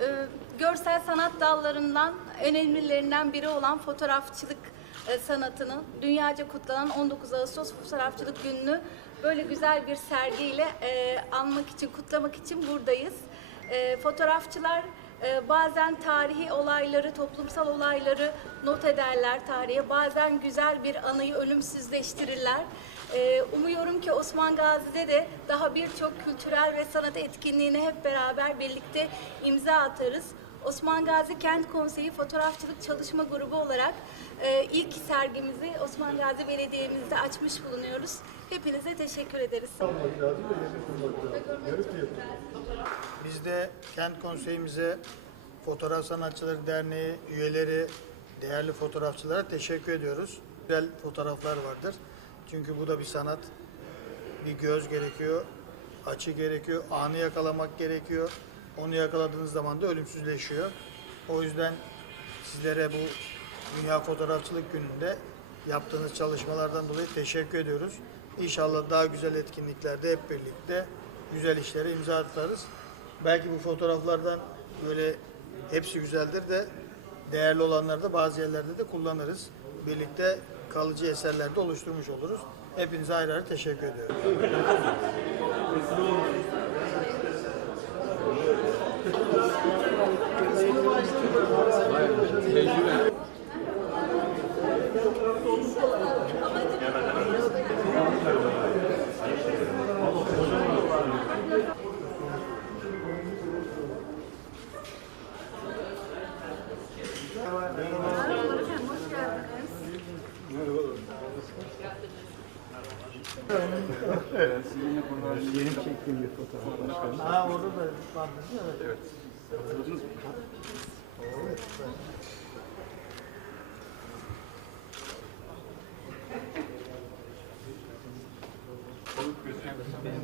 Ee, görsel sanat dallarından önemlilerinden biri olan fotoğrafçılık sanatının dünyaca kutlanan 19 Ağustos Fotoğrafçılık Günü'nü böyle güzel bir sergiyle e, anmak için, kutlamak için buradayız. E, fotoğrafçılar e, bazen tarihi olayları, toplumsal olayları not ederler tarihe. Bazen güzel bir anıyı ölümsüzleştirirler. E, umuyorum ki Osman Gazi'de de daha birçok kültürel ve sanat etkinliğine hep beraber birlikte imza atarız. Osman Gazi Kent Konseyi Fotoğrafçılık Çalışma Grubu olarak e, ilk sergimizi Osman Gazi Belediye'mizde açmış bulunuyoruz. Hepinize teşekkür ederiz. Biz de kent konseyimize Fotoğraf Sanatçıları Derneği üyeleri, değerli fotoğrafçılara teşekkür ediyoruz. Güzel fotoğraflar vardır. Çünkü bu da bir sanat. Bir göz gerekiyor, açı gerekiyor, anı yakalamak gerekiyor. Onu yakaladığınız zaman da ölümsüzleşiyor. O yüzden sizlere bu Dünya Fotoğrafçılık Günü'nde yaptığınız çalışmalardan dolayı teşekkür ediyoruz. İnşallah daha güzel etkinliklerde hep birlikte güzel işlere imza atarız. Belki bu fotoğraflardan böyle hepsi güzeldir de değerli olanları da bazı yerlerde de kullanırız. Birlikte kalıcı eserlerde oluşturmuş oluruz. Hepinize ayrı ayrı teşekkür ediyorum. Benim çektiğim bir fotoğraf başkanım. Ha orada da vardı değil mi? Evet. Evet. with somebody.